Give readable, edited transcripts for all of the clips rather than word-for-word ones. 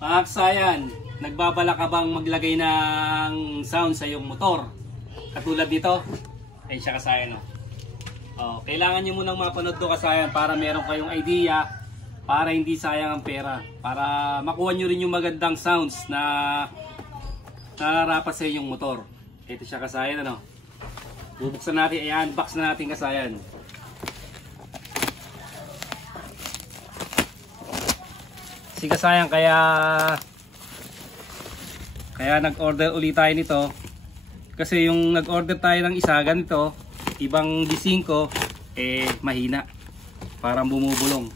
Aksayan, nagbabala ka bang maglagay ng sound sa iyong motor? Katulad dito, ay siya kasayan. Kailangan nyo munang mapanood to kasayan para meron kayong idea, para hindi sayang ang pera, para makuha nyo rin yung magandang sounds na nararapat sa inyong motor. Ito siya kasayan. Bubuksan natin, i-unbox na natin kasayan. Kasayang kaya nag-order ulit tayo nito kasi yung nag-order tayo ng isa ganito ibang D5 mahina, parang bumubulong.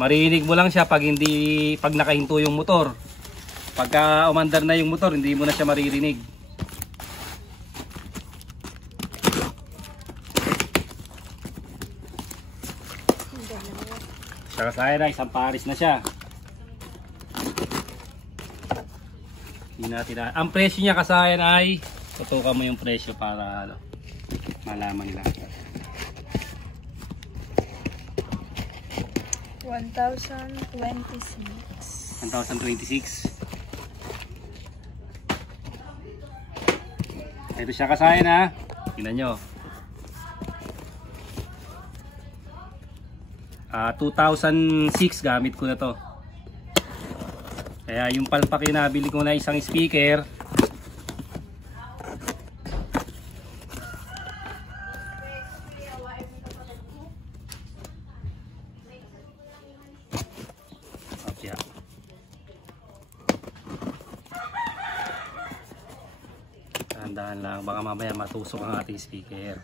Marinig mo lang siya pag nakahinto yung motor. Pagka umandar na yung motor hindi mo na siya maririnig. Kasaya na, isang pares na siya. Ang presyo niya kasayan ay tutukan mo yung presyo para malaman nila. 1,026. 1,026. Ito siya kasayan ha. Tingnan nyo. 2006 gamit ko na to. Kaya yung palpak yung nabili ko na isang speaker. Okay. Dahan-dahan lang, baka mamaya matusok ang ating speaker.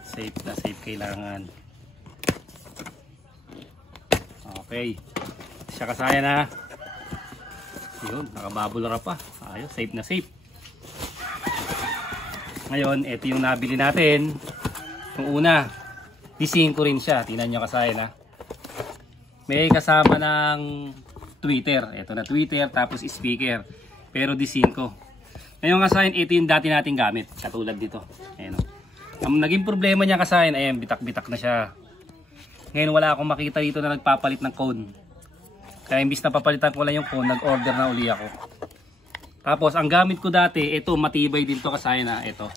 Safe na safe kailangan. Okay, siya kasaya na. Yun, nakababulra pa. Ayos, safe na safe. Ngayon, ito yung nabili natin. Yung una, D5 rin siya. Tingnan nyo kasaya na. May kasama ng tweeter. Ito na tweeter, tapos speaker. Pero D5. Ngayon kasaya, ito yung dati nating gamit. Katulad dito. Ayan. Ang naging problema niya kasaya, ayan, bitak-bitak na siya. Ngayon wala akong makita dito na nagpapalit ng cone. Kaya imbis na papalitan ko lang yung cone, nag-order na uli ako. Tapos ang gamit ko dati, ito matibay din to kasaya na. Ito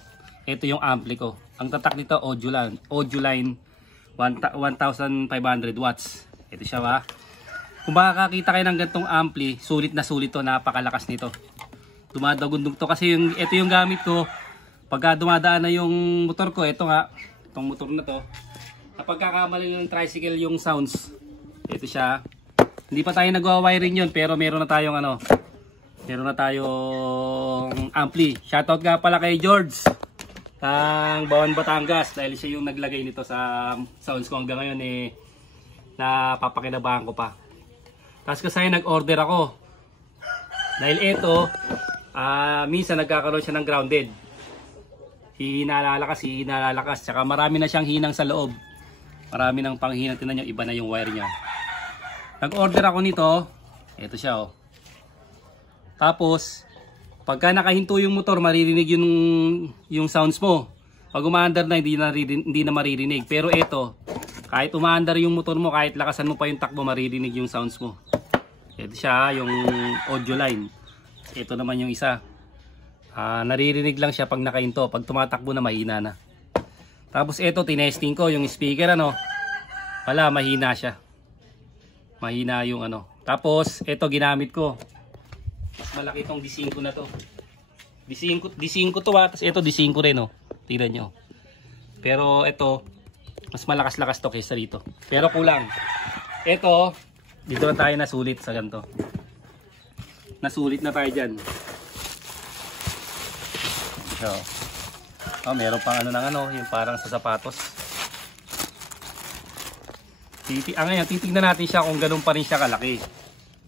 yung ampli ko. Ang tatak nito audio line 1,500 watts. Ito siya ba. Kung makakakita kayo ng gantong ampli, sulit na sulit to, napakalakas nito. Dumadagundog to kasi ito yung gamit ko. Pagka dumadaan na yung motor ko, ito nga, itong motor na to. Kapag kakamali ng tricycle yung sounds, ito siya. Hindi pa tayo nagwa-wiring yun, pero meron na tayong ampli. Shoutout nga pala kay George ng Bawan, Batangas, dahil siya yung naglagay nito sa sounds ko hanggang ngayon napapakinabahan ko pa. Tapos kasi nag-order ako. Dahil ito, minsan nagkakaroon siya ng grounded. Hinalalakas, tsaka marami na siyang hinang sa loob. Marami ng panghinang, tinan nyo, iba na yung wire niya. Nag-order ako nito, ito siya Tapos, pagka nakahinto yung motor, maririnig yung sounds mo. Pag umaandar na, hindi na maririnig. Pero ito, kahit umaandar yung motor mo, kahit lakasan mo pa yung takbo, maririnig yung sounds mo. Ito siya, yung audio line. Ito naman yung isa. Naririnig lang siya pag nakahinto. Pag tumatakbo na, mahina na. Tapos ito, tinesting ko yung speaker, wala, mahina siya. Mahina yung Tapos, ito ginamit ko. Mas malaki itong D5 na to. D5 to tapos ito D5 rin, Tignan nyo. Pero ito, mas malakas-lakas to kaysa rito. Pero kulang. Ito, dito na tayo nasulit sa ganito. Nasulit na tayo dyan. So, meron pang yung parang sa sapatos. Ngayon, titignan natin siya kung ganun pa rin siya kalaki.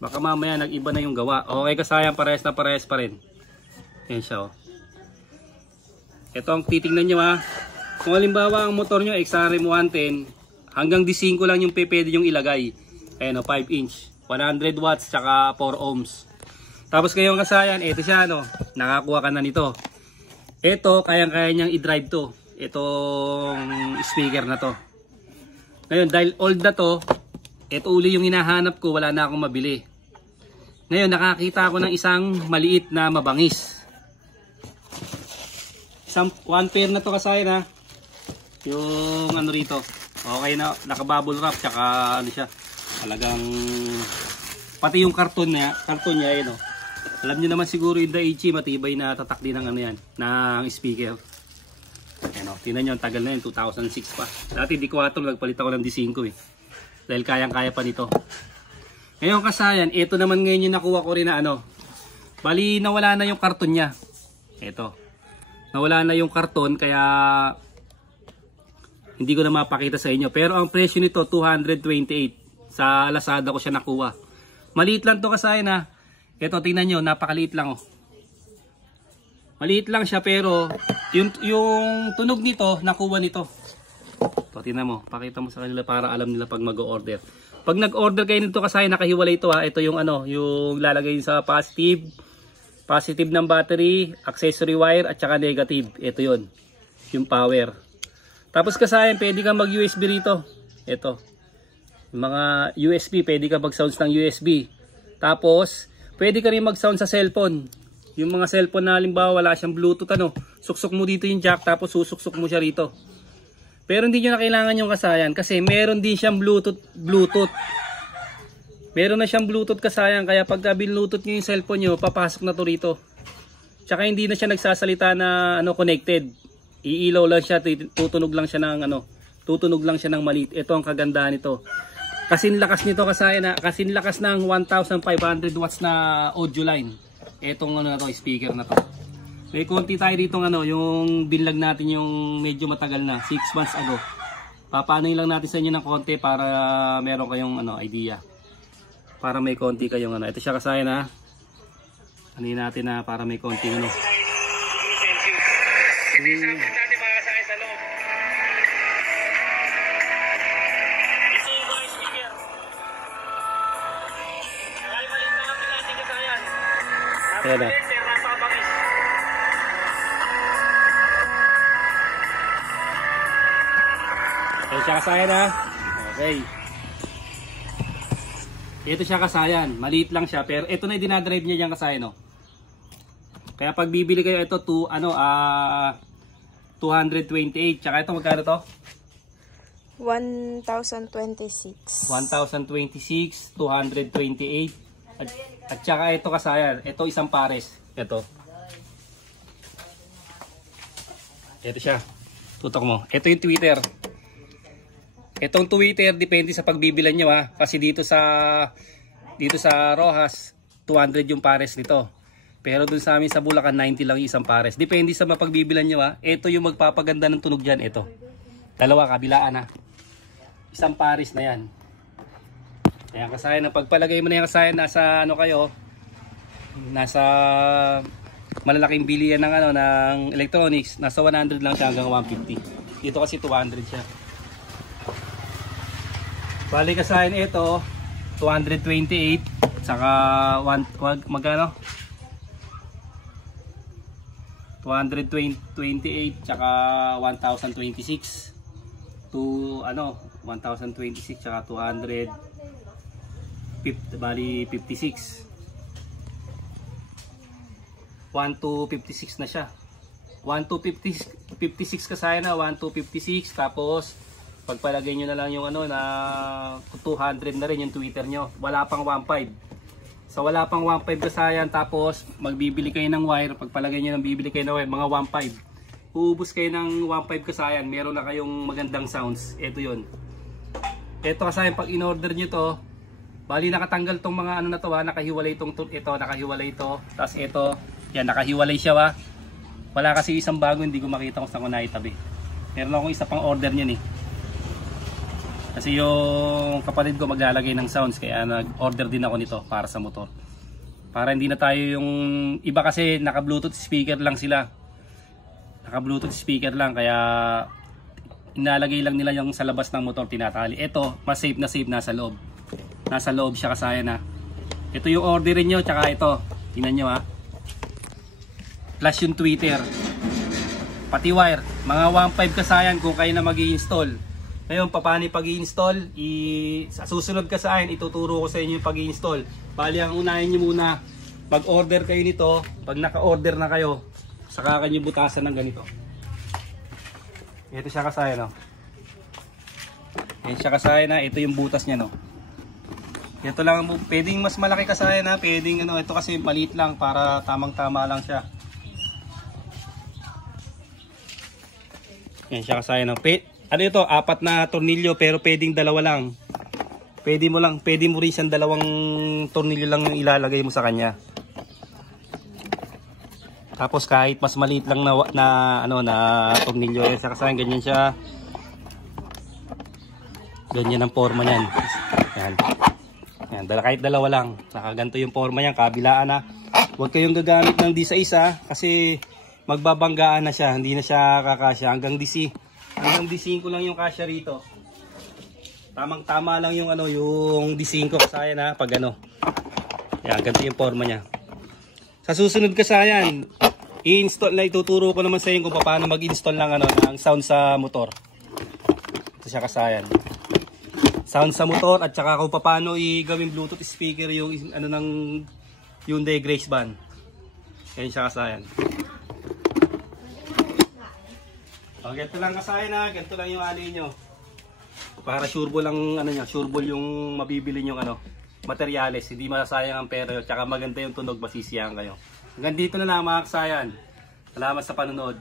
Baka mamaya nag-iba na yung gawa. Okay, kasayang parehas na parehas pa rin. Yan siya, Ito ang titignan nyo, Kung halimbawa ang motor nyo, XRM 110, hanggang D5 lang yung pwede yung ilagay. Ayan, 5 inch. 100 watts, tsaka 4 ohms. Tapos kayong kasayan, ito siya, nakakuha ka na nito. Ito, kayang-kaya niyang i-drive to. Itong speaker na to. Ngayon, dahil old na to, ito uli yung hinahanap ko, wala na akong mabili. Ngayon nakakita ako ng isang maliit na mabangis. One pair na to kasayan ha. Yung ano rito. Okay na, naka-bubble wrap tsaka ano siya. Talagang pati yung karton niya yun, oh. Alam niyo naman siguro yung Daiichi matibay na tatak din ng ano yan, ng speaker. Ano, tingnan niyo, ang tagal na yun, 2006 pa. Dati D4 nagpalit ako ng D5 eh. Dahil kayang-kaya pa nito. Ngayon kasayan, ito naman ngayon yung nakuha ko rin na ano. Bali nawala na yung karton niya. Ito. Nawala na yung karton kaya hindi ko na mapakita sa inyo. Pero ang presyo nito 228. Sa Lazada ko siya nakuha. Maliit lang to kasayan ha. Ito, tingnan nyo, napakaliit lang oh. Maliit lang siya pero yung tunog nito, nakuha nito. Ito, tingnan mo, pakita mo sa kanila para alam nila pag mag-order. Pag nag-order kayo nito kasi nakahiwalay ito ha. Ito yung ano, yung lalagay sa positive ng battery, accessory wire at saka negative. Ito yun, yung power. Tapos kasayan, pwede kang mag-USB rito. Ito, mga USB, pwede ka mag-sounds ng USB. Tapos pwede ka rin mag-sound sa cellphone. Yung mga cellphone na halimbawa wala siyang Bluetooth ano, suksok mo dito yung jack tapos susuksok mo siya rito. Pero hindi niyo na kailangan yung kasayan kasi meron din siyang Bluetooth. Meron na siyang Bluetooth kasayan kaya pagka Bluetooth niyo yung cellphone niyo, papasok na to rito. Tsaka hindi na siya nagsasalita na ano connected. Iilaw lang siya, tutunog lang siya ng ano, tutunog lang siya ng maliit. Ito ang kagandahan nito. Kasin lakas nito kasayan na, kasin lakas ng 1,500 watts na audio line. Etong ano na to, speaker na to. May konti tayo dito ano, yung binlag natin yung medyo matagal na, 6 months ago. Papaanoin lang natin sa inyo ng konti para meron kayong ano, idea. Para may konti kayong ano. Ito siya kasayan ha. Anin natin na para may konti ano. Ayan na. Ito siya kasayan ha. Okay. Ito siya kasayan. Maliit lang siya. Pero ito na yung dinadrive niya dyan kasayan. No? Kaya pag bibili kayo ito to, 228. Tsaka ito magkano to? 1,026. 1,026. 228. At saka ito kasayan, ito isang pares. Ito siya. Tutok mo. Ito yung tweeter. Itong tweeter depende sa pagbibilan nyo ha. Kasi dito sa Rojas 200 yung pares nito. Pero dun sa amin sa Bulacan 90 lang yung isang pares. Depende sa mapagbibilan nyo ha. Ito yung magpapaganda ng tunog dyan. Ito. Dalawa kabilaan ha. Isang pares na yan. Ayan kasayan, ang pagpalagay mo na yung kasayan, nasa ano kayo, nasa malalaking bilihan ng ano ng electronics, nasa 100 lang siya hanggang 150. Dito kasi 200 siya. Bali kasayan ito 228 saka magkano? 228 saka 1026 to ano 1026 saka 200 bali 56 1 to 56 na siya. 1 to 56 kasayan na 1 to 56 tapos pagpalagay nyo na lang yung ano na 200 na rin yung Twitter nyo. Wala pang 1.5. So wala pang 1.5 kasayan tapos magbibili kayo ng wire. Pagpalagay nyo ng bibili kayo ng wire mga 1.5. Uubos kayo ng 1.5 kasayan. Meron na kayong magandang sounds. Ito yun. Ito kasayan pag in-order nyo to bali nakatanggal tong mga ano na to ha, nakahiwalay itong ito, nakahiwalay ito. Tapos ito, yan nakahiwalay siya ha. Wala kasi isang bago, hindi ko makita kung saan ko naitabi. Meron akong isa pang order niyan eh. Kasi yung kapatid ko maglalagay ng sounds kaya nag-order din ako nito para sa motor. Para hindi na tayo yung iba kasi naka-Bluetooth speaker lang sila. Naka-Bluetooth speaker lang kaya inalagay lang nila yung sa labas ng motor tinatali. Ito, mas safe na safe nasa loob. Nasa loob siya kasayan ha. Ito yung orderin nyo, tsaka ito. Tingnan nyo ha. Plus yung tweeter. Pati wire. Mga 1.5 kasayan kung kayo na mag-i-install. Ngayon, paano pag-i-install? Sa susunod ka sa akin, ituturo ko sa inyo yung pag-i-install. Bali, ang unahin nyo muna, mag-order kayo nito. Pag naka-order na kayo, saka kanyo butasan ng ganito. Ito siya kasaya, no? Ito siya kasaya na, ito yung butas niya, no? Ito lang, pwedeng mas malaki kasaya na, pwedeng ano, ito kasi maliit lang para tamang-tama lang siya. Yan siya kasaya, no? Ano ito, 4 na tornilyo pero pwedeng 2 lang. Pwede mo rin siyang 2 tornilyo lang yung ilalagay mo sa kanya. Tapos kahit mas maliit lang na tornilyo, yan siya kasaya, ganyan siya. Ganyan ang forma niyan. Yan. Yan, kahit 2 lang. Nakaganto yung forma niyan, kabilaan na. Huwag kayong gagamit ng D sa isa kasi magbabanggaan na siya, hindi na siya kakasya. Hanggang D5 lang yung kasya rito. Tamang-tama lang yung yung D5 kasaya na pag ano. Yan, ganito yung forma niya. Sa susunod kasayan, i-install na ituturo ko naman sa inyo kung paano mag-install ng sound sa motor. Ito siya kasayan. Sound sa motor at saka kung paano i-gawing Bluetooth speaker yung ng Hyundai Grace Van. Yan siya kasayan. O, ganito lang kasayan na, ganito lang yung ali nyo. Para sureball lang sureball yung mabibili yung materyales, hindi masasayang ang pera, tsaka maganda yung tunog, masisiyahan kayo. Hanggang dito na lang mga kasayan. Salamat sa panonood.